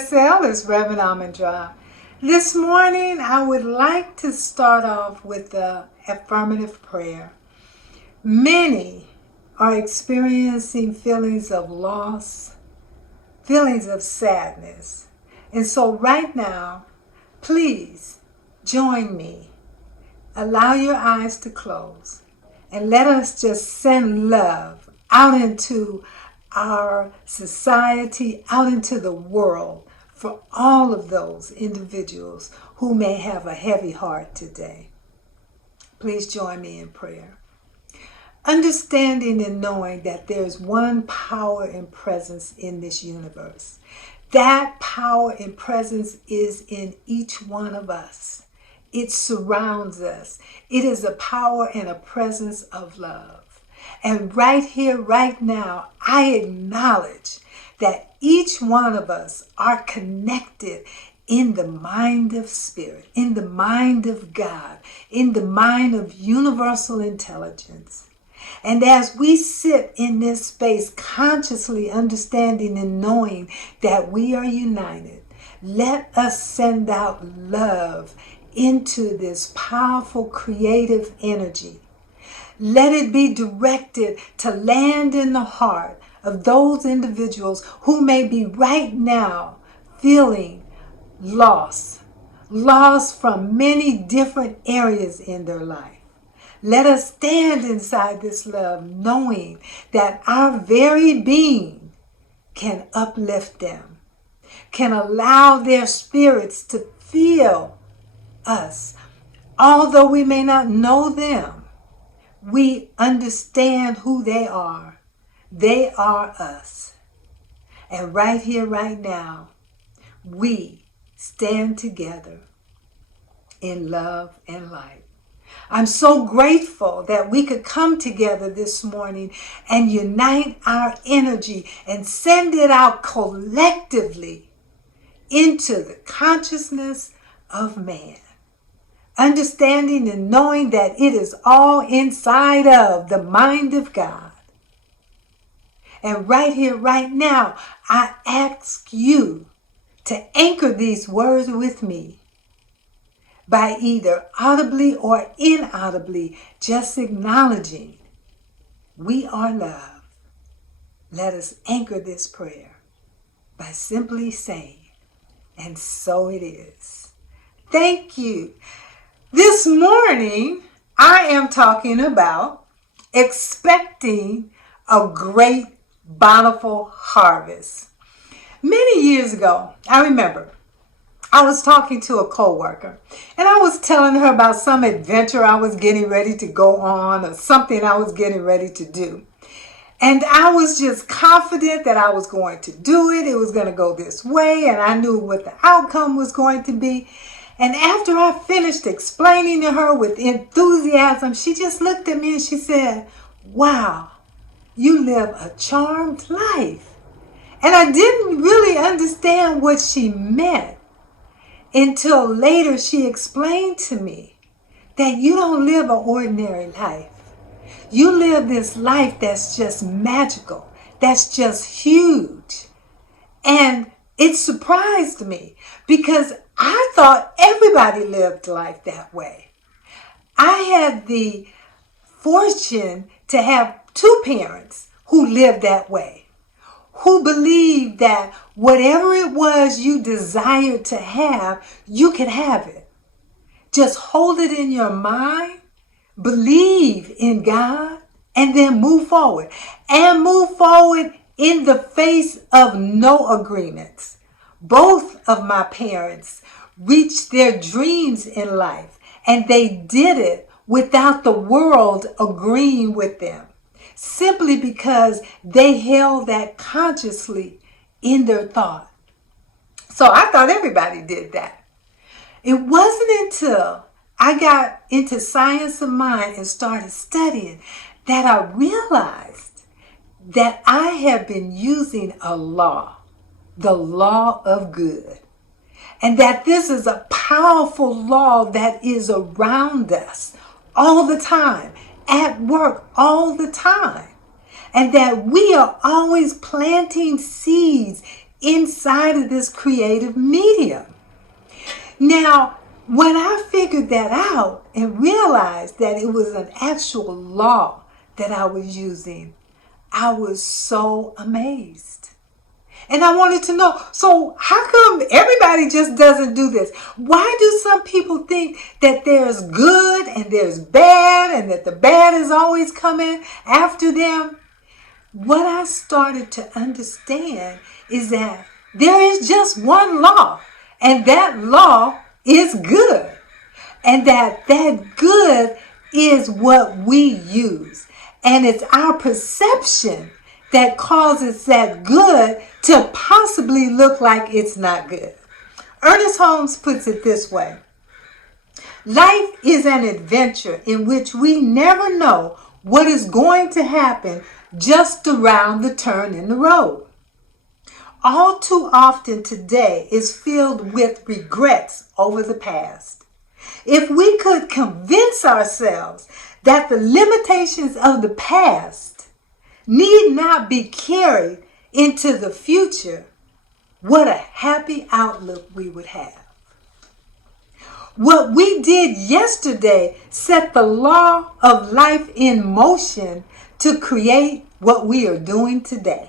WSL is Reverend Ahmondra. This morning, I would like to start off with the affirmative prayer. Many are experiencing feelings of loss, feelings of sadness. And so right now, please join me. Allow your eyes to close and let us just send love out into our society, out into the world for all of those individuals who may have a heavy heart today. Please join me in prayer. Understanding and knowing that there's one power and presence in this universe. That power and presence is in each one of us. It surrounds us. It is a power and a presence of love. And right here, right now, I acknowledge that each one of us are connected in the mind of spirit, in the mind of God, in the mind of universal intelligence. And as we sit in this space, consciously understanding and knowing that we are united, let us send out love into this powerful creative energy. Let it be directed to land in the heart of those individuals who may be right now feeling loss from many different areas in their life. Let us stand inside this love, knowing that our very being can uplift them, can allow their spirits to feel us. Although we may not know them, we understand who they are. They are us. And right here, right now, we stand together in love and light. I'm so grateful that we could come together this morning and unite our energy and send it out collectively into the consciousness of man. Understanding and knowing that it is all inside of the mind of God. And right here, right now, I ask you to anchor these words with me by either audibly or inaudibly just acknowledging we are love. Let us anchor this prayer by simply saying, and so it is. Thank you. This morning, I am talking about expecting a great, bountiful harvest. Many years ago, I remember, I was talking to a coworker, and I was telling her about some adventure I was getting ready to go on or something I was getting ready to do. And I was just confident that I was going to do it. It was going to go this way, and I knew what the outcome was going to be. And after I finished explaining to her with enthusiasm, she just looked at me and she said, "Wow, you live a charmed life." And I didn't really understand what she meant until later she explained to me that you don't live an ordinary life. You live this life that's just magical, that's just huge. And it surprised me because I thought everybody lived life that way. I had the fortune to have two parents who lived that way, who believed that whatever it was you desired to have, you could have it. Just hold it in your mind, believe in God, and then move forward. And move forward in the face of no agreements. Both of my parents reached their dreams in life, and they did it without the world agreeing with them, simply because they held that consciously in their thought. So I thought everybody did that. It wasn't until I got into science of mind and started studying that I realized that I have been using a law, the law of good. And that this is a powerful law that is around us all the time, at work all the time. And that we are always planting seeds inside of this creative medium. Now, when I figured that out and realized that it was an actual law that I was using, I was so amazed. And I wanted to know, so how come everybody just doesn't do this? Why do some people think that there's good and there's bad and that the bad is always coming after them? What I started to understand is that there is just one law, and that law is good. And that good is what we use. And it's our perception that causes that good to possibly look like it's not good. Ernest Holmes puts it this way: life is an adventure in which we never know what is going to happen just around the turn in the road. All too often today is filled with regrets over the past. If we could convince ourselves that the limitations of the past need not be carried into the future, what a happy outlook we would have. What we did yesterday set the law of life in motion to create what we are doing today.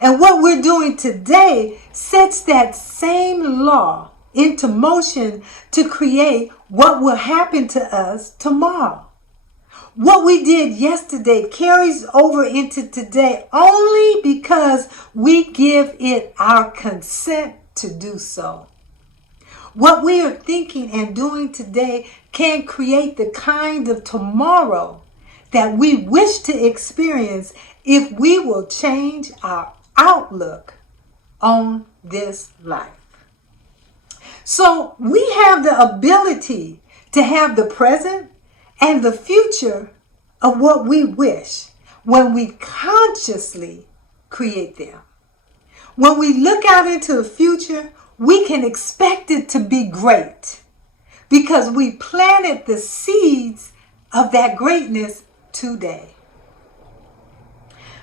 And what we're doing today sets that same law into motion to create what will happen to us tomorrow. What we did yesterday carries over into today only because we give it our consent to do so. What we are thinking and doing today can create the kind of tomorrow that we wish to experience if we will change our outlook on this life. So we have the ability to have the present and the future of what we wish when we consciously create them. When we look out into the future, we can expect it to be great because we planted the seeds of that greatness today.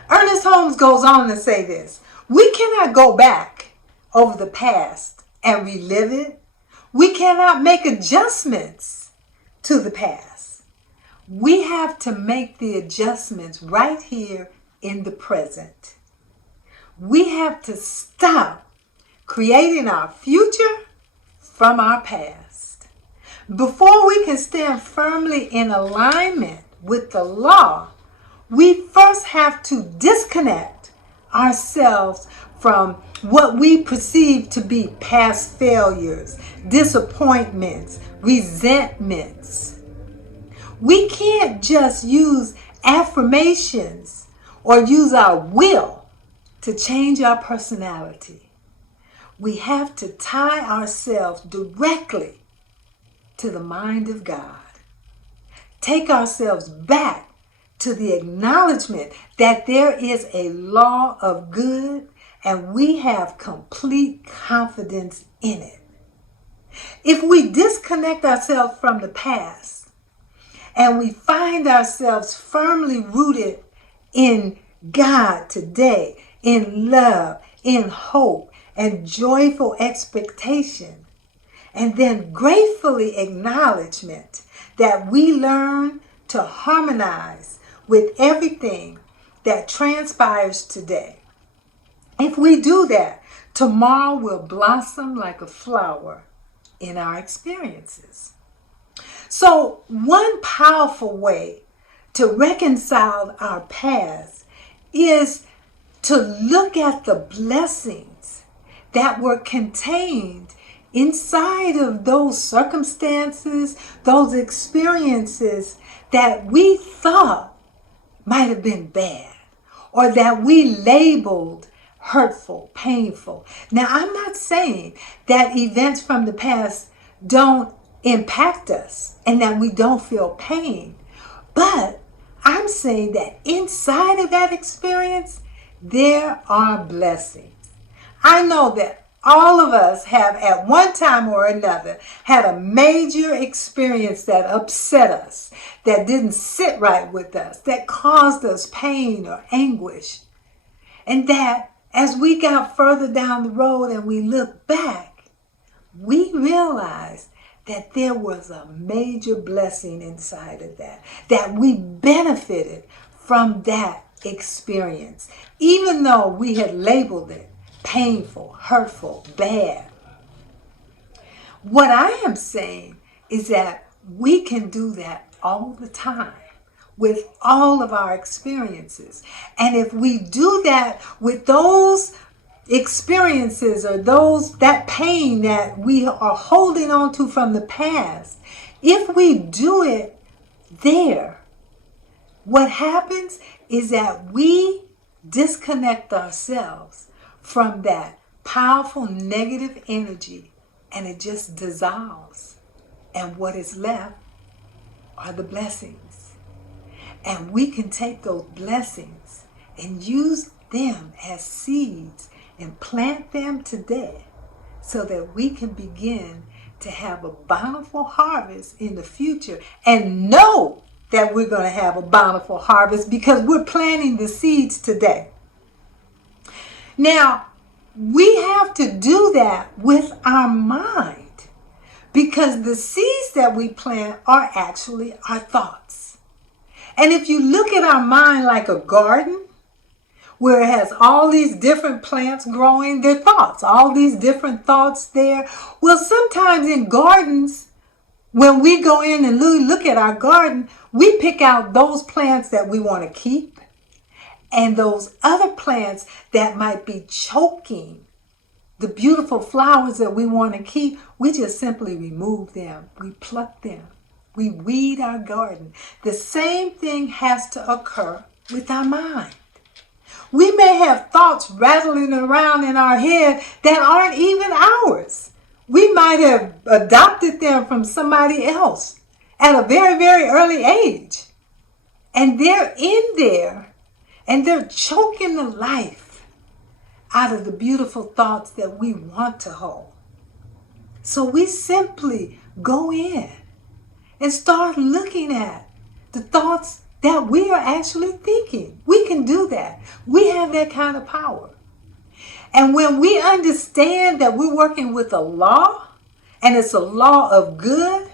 Ernest Holmes goes on to say this: we cannot go back over the past and relive it. We cannot make adjustments to the past. We have to make the adjustments right here in the present. We have to stop creating our future from our past. Before we can stand firmly in alignment with the law, we first have to disconnect ourselves from what we perceive to be past failures, disappointments, resentments. We can't just use affirmations or use our will to change our personality. We have to tie ourselves directly to the mind of God. Take ourselves back to the acknowledgement that there is a law of good and we have complete confidence in it. If we disconnect ourselves from the past and we find ourselves firmly rooted in God today, in love, in hope, and joyful expectation, and then gratefully acknowledgement that we learn to harmonize with everything that transpires today. If we do that, tomorrow will blossom like a flower in our experiences. So, one powerful way to reconcile our past is to look at the blessings that were contained inside of those circumstances, those experiences that we thought might have been bad or that we labeled hurtful, painful. Now, I'm not saying that events from the past don't impact us and that we don't feel pain, but I'm saying that inside of that experience, there are blessings. I know that all of us have at one time or another had a major experience that upset us, that didn't sit right with us, that caused us pain or anguish. And that As we got further down the road and we looked back, we realized that there was a major blessing inside of that we benefited from that experience, even though we had labeled it painful, hurtful, bad. What I am saying is that we can do that all the time with all of our experiences. And if we do that with those experiences or that pain that we are holding on to from the past, if we do it there, what happens is that we disconnect ourselves from that powerful negative energy, and it just dissolves. And what is left are the blessings. And we can take those blessings and use them as seeds and plant them today so that we can begin to have a bountiful harvest in the future, and know that we're going to have a bountiful harvest because we're planting the seeds today. Now, we have to do that with our mind, because the seeds that we plant are actually our thoughts. And if you look at our mind like a garden, where it has all these different plants growing, their thoughts, all these different thoughts there. Well, sometimes in gardens, when we go in and look at our garden, we pick out those plants that we want to keep, and those other plants that might be choking the beautiful flowers that we want to keep, we just simply remove them. We pluck them. We weed our garden. The same thing has to occur with our mind. We may have thoughts rattling around in our head that aren't even ours. We might have adopted them from somebody else at a very, very early age. And they're in there, and they're choking the life out of the beautiful thoughts that we want to hold. So we simply go in and start looking at the thoughts that we are actually thinking. We can do that. We have that kind of power. And when we understand that we're working with a law, and it's a law of good,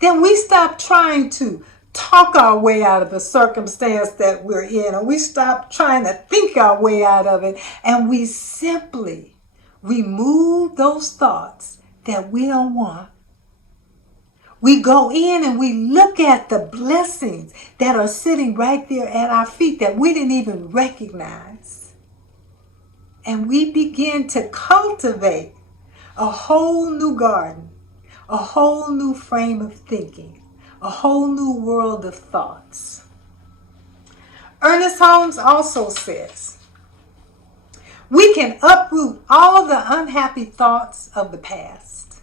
then we stop trying to talk our way out of a circumstance that we're in, or we stop trying to think our way out of it, and we simply remove those thoughts that we don't want. We go in and we look at the blessings that are sitting right there at our feet that we didn't even recognize. And we begin to cultivate a whole new garden, a whole new frame of thinking, a whole new world of thoughts. Ernest Holmes also says, we can uproot all the unhappy thoughts of the past,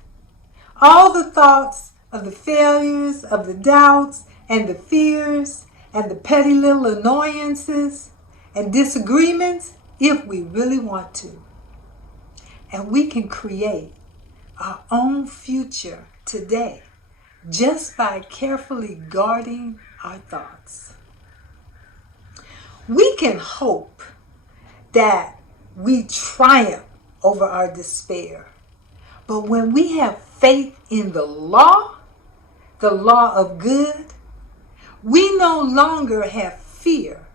all the thoughts of the failures, of the doubts, and the fears, and the petty little annoyances and disagreements, if we really want to. And we can create our own future today just by carefully guarding our thoughts. We can hope that we triumph over our despair. But when we have faith in the law of good, we no longer have fear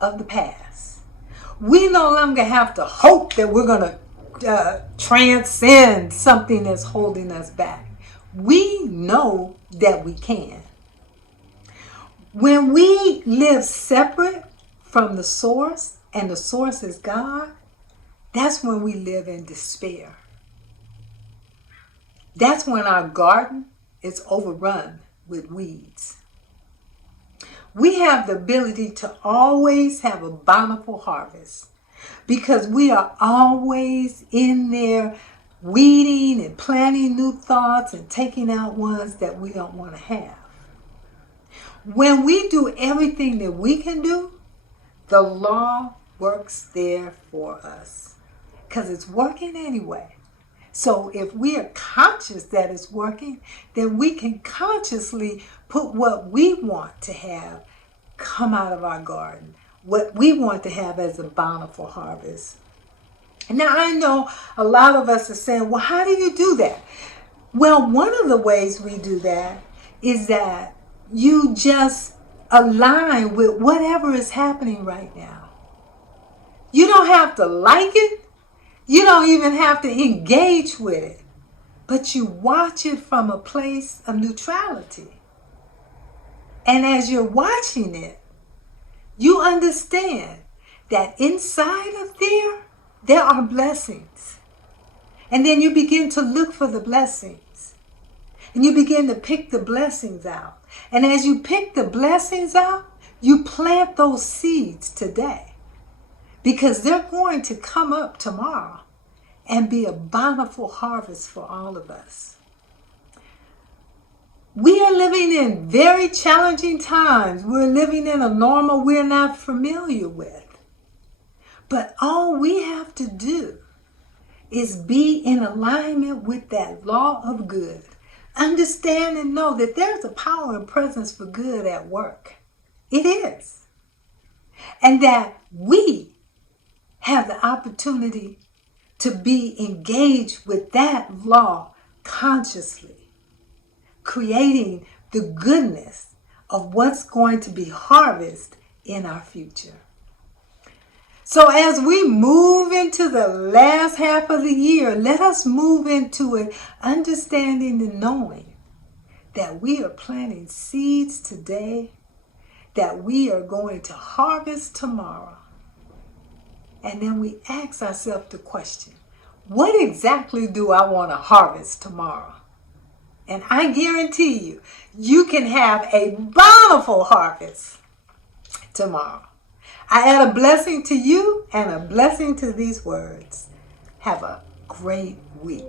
of the past. We no longer have to hope that we're going to transcend something that's holding us back. We know that we can. When we live separate from the source, and the source is God, that's when we live in despair. That's when our garden is overrun with weeds. We have the ability to always have a bountiful harvest because we are always in there weeding and planting new thoughts and taking out ones that we don't want to have. When we do everything that we can do, the law works there for us because it's working anyway. So if we are conscious that it's working, then we can consciously put what we want to have come out of our garden, what we want to have as a bountiful harvest Now, I know a lot of us are saying, well, how do you do that? Well, one of the ways we do that is that you just align with whatever is happening right now. You don't have to like it. You don't even have to engage with it. But you watch it from a place of neutrality. And as you're watching it, you understand that inside of there are blessings. And then you begin to look for the blessings. And you begin to pick the blessings out. And as you pick the blessings out, you plant those seeds today. Because they're going to come up tomorrow and be a bountiful harvest for all of us. We are living in very challenging times. We're living in a normal we're not familiar with. But all we have to do is be in alignment with that law of good. Understand and know that there's a power and presence for good at work. It is. And that we have the opportunity to be engaged with that law consciously, creating the goodness of what's going to be harvested in our future. So as we move into the last half of the year, let us move into it understanding and knowing that we are planting seeds today that we are going to harvest tomorrow. And then we ask ourselves the question, what exactly do I want to harvest tomorrow? And I guarantee you, you can have a bountiful harvest tomorrow. I add a blessing to you and a blessing to these words. Have a great week.